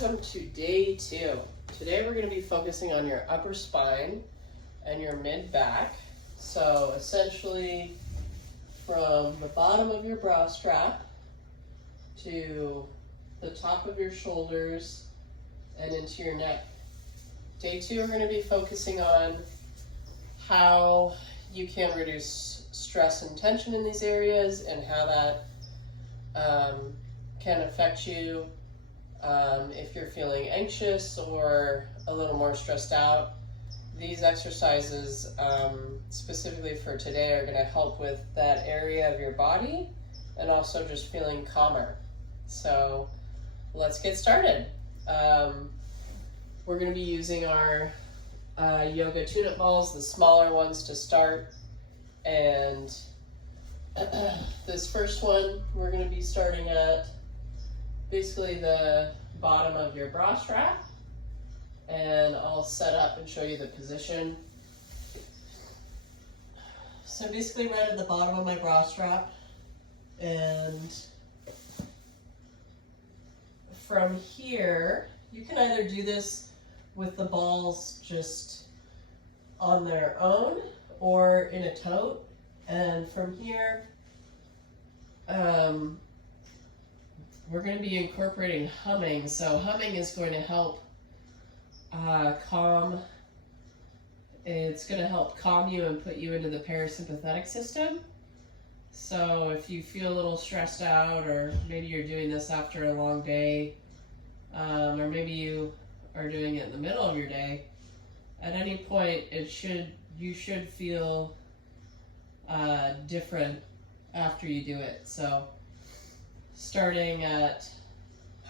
welcome to day 2. Today we're going to be focusing on your upper spine and your mid-back. So essentially from the bottom of your bra strap to the top of your shoulders and into your neck. Day 2 we're going to be focusing on how you can reduce stress and tension in these areas and how that can affect you if you're feeling anxious or a little more stressed out. These exercises specifically for today are going to help with that area of your body and also just feeling calmer. So let's get started. We're going to be using our yoga tune-up balls, the smaller ones to start, and this first one we're going to be starting at basically the bottom of your bra strap, and I'll set up and show you the position. So basically right at the bottom of my bra strap, and from here you can either do this with the balls just on their own or in a tote, and from here we're going to be incorporating humming. So humming is going to help calm. It's going to help calm you and put you into the parasympathetic system. So if you feel a little stressed out, or maybe you're doing this after a long day, or maybe you are doing it in the middle of your day, at any point you should feel different after you do it. So starting at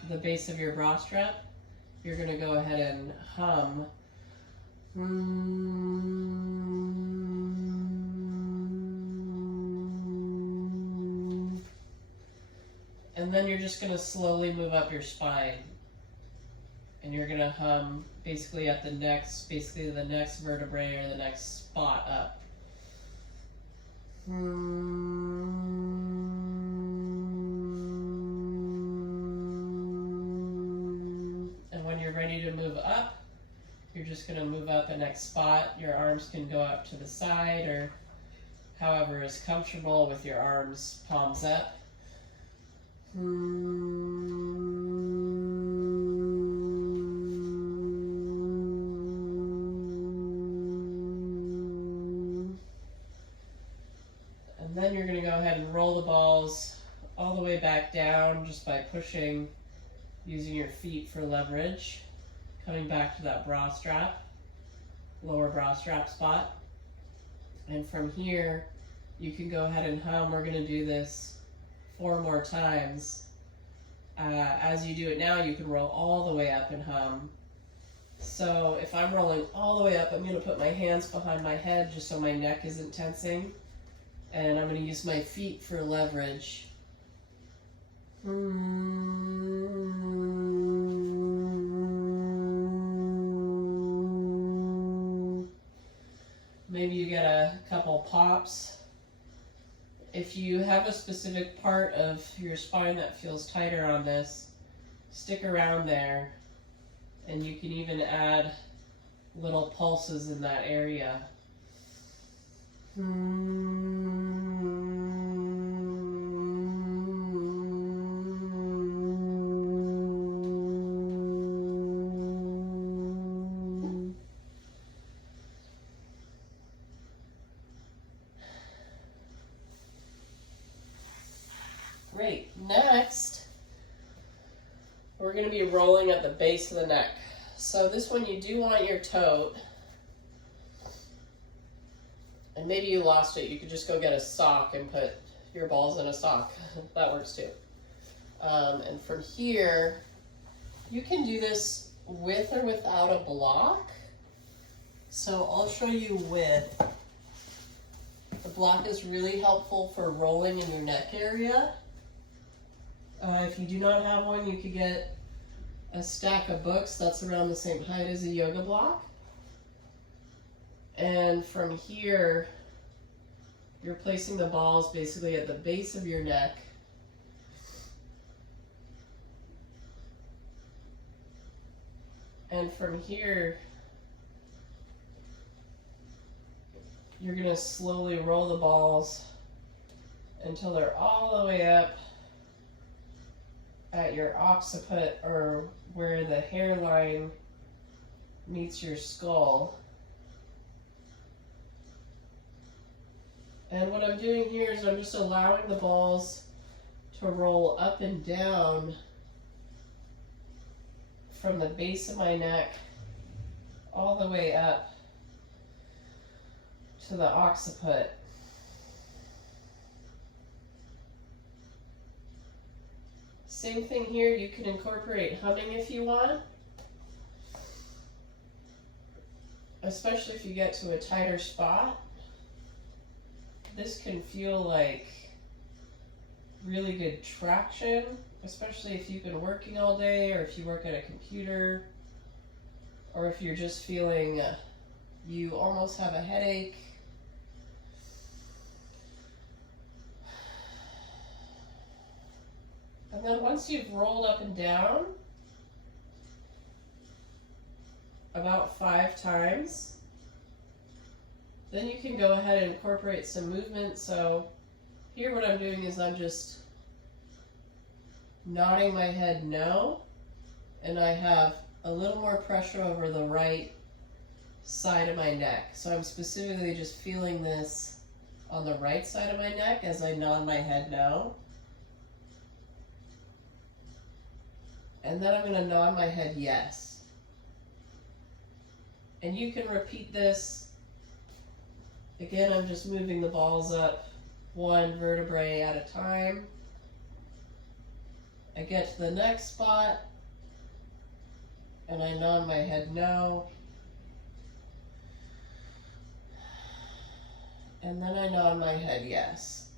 the base of your bra strap, you're going to go ahead and hum. And then you're just going to slowly move up your spine. And you're going to hum basically at the next vertebrae or the next spot up. And when you're ready to move up, you're just going to move up the next spot. Your arms can go up to the side or however is comfortable with your arms palms up. And then you're going to go ahead and roll the balls all the way back down just by pushing, using your feet for leverage, coming back to that bra strap, lower bra strap spot. And from here, you can go ahead and hum. We're going to do this 4 more times. As you do it now, you can roll all the way up and hum. So if I'm rolling all the way up, I'm going to put my hands behind my head just so my neck isn't tensing. And I'm going to use my feet for leverage. Maybe you get a couple pops. If you have a specific part of your spine that feels tighter on this, stick around there, and you can even add little pulses in that area. Great. Next, we're going to be rolling at the base of the neck. So this one you do want your tote, and maybe you lost it. You could just go get a sock and put your balls in a sock. That works too. And from here, you can do this with or without a block. So I'll show you with. The block is really helpful for rolling in your neck area. If you do not have one, you could get a stack of books that's around the same height as a yoga block. And from here, you're placing the balls basically at the base of your neck. And from here, you're going to slowly roll the balls until they're all the way up at your occiput, or where the hairline meets your skull. And what I'm doing here is I'm just allowing the balls to roll up and down from the base of my neck all the way up to the occiput. Same thing here, you can incorporate humming if you want, especially if you get to a tighter spot. This can feel like really good traction, especially if you've been working all day, or if you work at a computer, or if you're just feeling you almost have a headache. And then once you've rolled up and down about 5 times, then you can go ahead and incorporate some movement. So here what I'm doing is I'm just nodding my head no, and I have a little more pressure over the right side of my neck. So I'm specifically just feeling this on the right side of my neck as I nod my head no. And then I'm going to nod my head yes. And you can repeat this. Again, I'm just moving the balls up 1 vertebrae at a time. I get to the next spot and I nod my head no. And then I nod my head yes.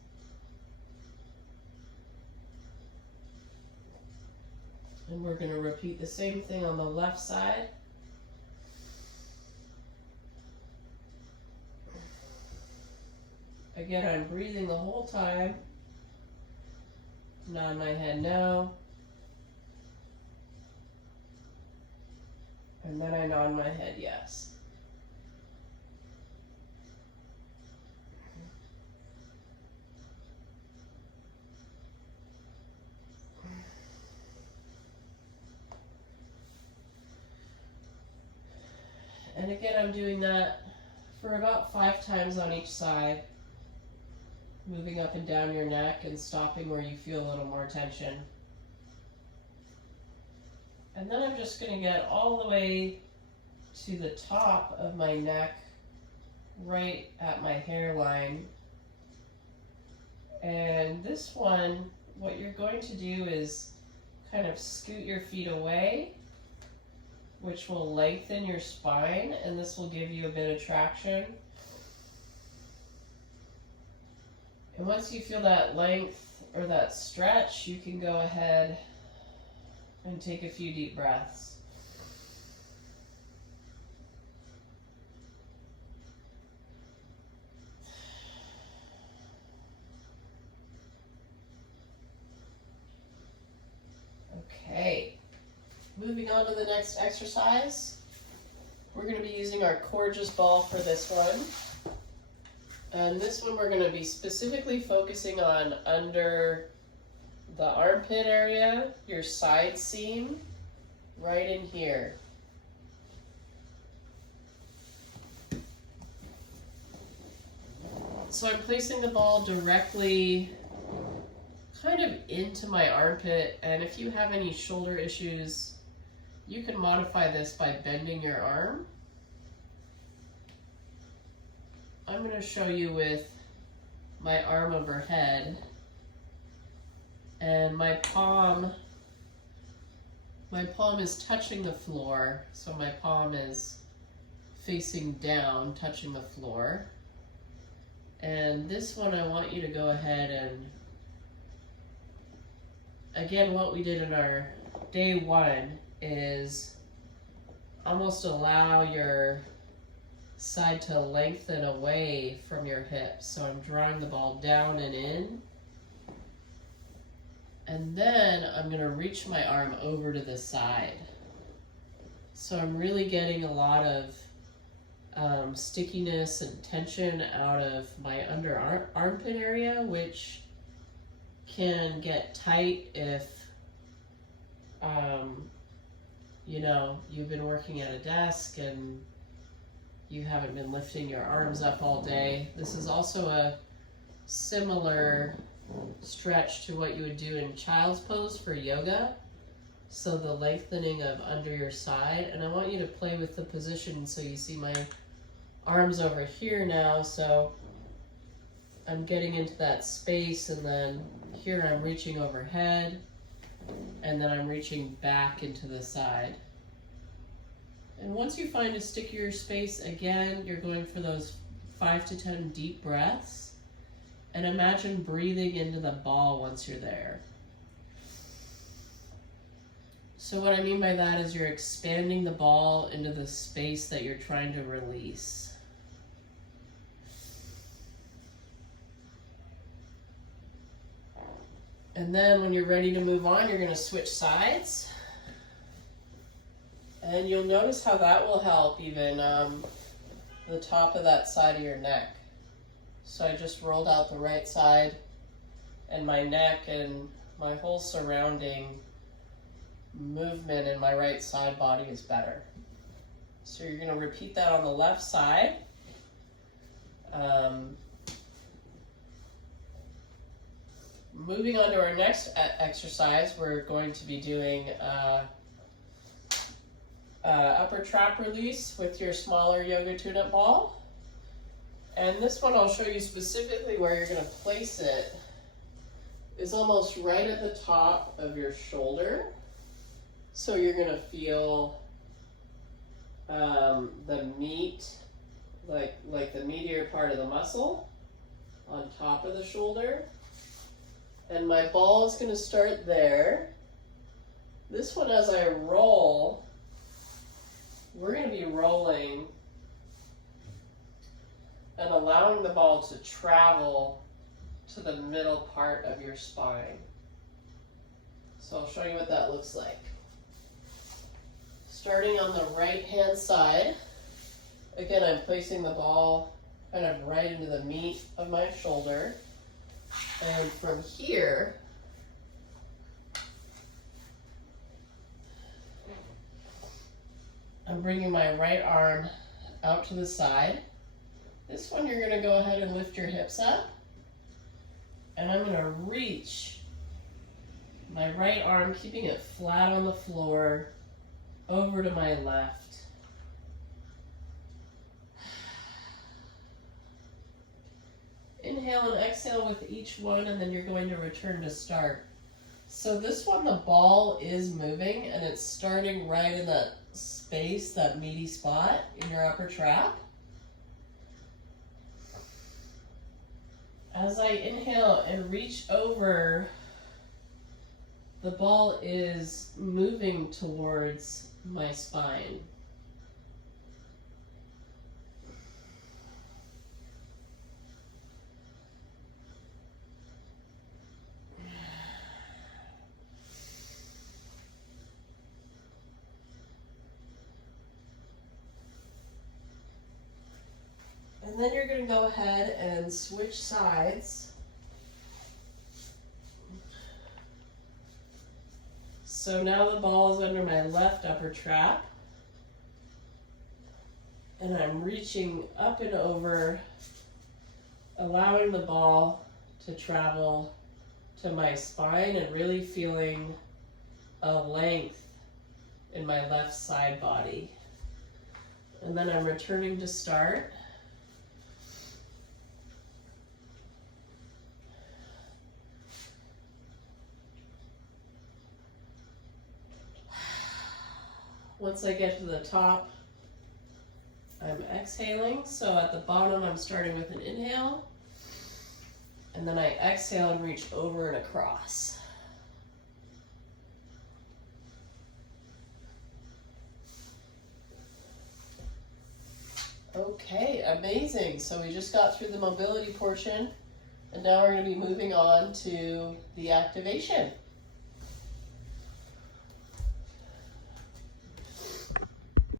And we're going to repeat the same thing on the left side. Again, I'm breathing the whole time. Nod my head no. And then I nod my head yes. And again, I'm doing that for about 5 times on each side, moving up and down your neck and stopping where you feel a little more tension. And then I'm just going to get all the way to the top of my neck, right at my hairline. And this one, what you're going to do is kind of scoot your feet away, which will lengthen your spine, and this will give you a bit of traction. And once you feel that length or that stretch, you can go ahead and take a few deep breaths. Okay. Moving on to the next exercise, we're going to be using our Coregeous ball for this one. And this one we're going to be specifically focusing on under the armpit area, your side seam, right in here. So I'm placing the ball directly kind of into my armpit, and if you have any shoulder issues, you can modify this by bending your arm. I'm going to show you with my arm overhead, and my palm is touching the floor, so my palm is facing down, touching the floor. And this one I want you to go ahead and, again, what we did in our day 1 is almost allow your side to lengthen away from your hips. So I'm drawing the ball down and in. And then I'm going to reach my arm over to the side. So I'm really getting a lot of stickiness and tension out of my armpit area, which can get tight if you know, you've been working at a desk and you haven't been lifting your arms up all day. This is also a similar stretch to what you would do in child's pose for yoga. So the lengthening of under your side, and I want you to play with the position so you see my arms over here now. So I'm getting into that space, and then here I'm reaching overhead, and then I'm reaching back into the side. And once you find a stickier space, again, you're going for those 5 to 10 deep breaths, and imagine breathing into the ball once you're there. So what I mean by that is you're expanding the ball into the space that you're trying to release. And then when you're ready to move on, you're going to switch sides. And you'll notice how that will help even the top of that side of your neck. So I just rolled out the right side, and my neck and my whole surrounding movement in my right side body is better. So you're going to repeat that on the left side. Moving on to our next exercise, we're going to be doing upper trap release with your smaller yoga tune-up ball. And this one I'll show you specifically where you're going to place it is almost right at the top of your shoulder. So you're going to feel the meat, like the meatier part of the muscle on top of the shoulder. And my ball is going to start there. This one, as I roll, we're going to be rolling and allowing the ball to travel to the middle part of your spine. So I'll show you what that looks like. Starting on the right-hand side, again, I'm placing the ball kind of right into the meat of my shoulder. And from here, I'm bringing my right arm out to the side. This one, you're going to go ahead and lift your hips up. And I'm going to reach my right arm, keeping it flat on the floor, over to my left. Inhale and exhale with each one, and then you're going to return to start. So this one, the ball is moving, and it's starting right in that space, that meaty spot in your upper trap. As I inhale and reach over, the ball is moving towards my spine. And then you're going to go ahead and switch sides. So now the ball is under my left upper trap. And I'm reaching up and over, allowing the ball to travel to my spine and really feeling a length in my left side body. And then I'm returning to start. Once I get to the top, I'm exhaling. So at the bottom, I'm starting with an inhale. And then I exhale and reach over and across. Okay, amazing. So we just got through the mobility portion, and now we're going to be moving on to the activation.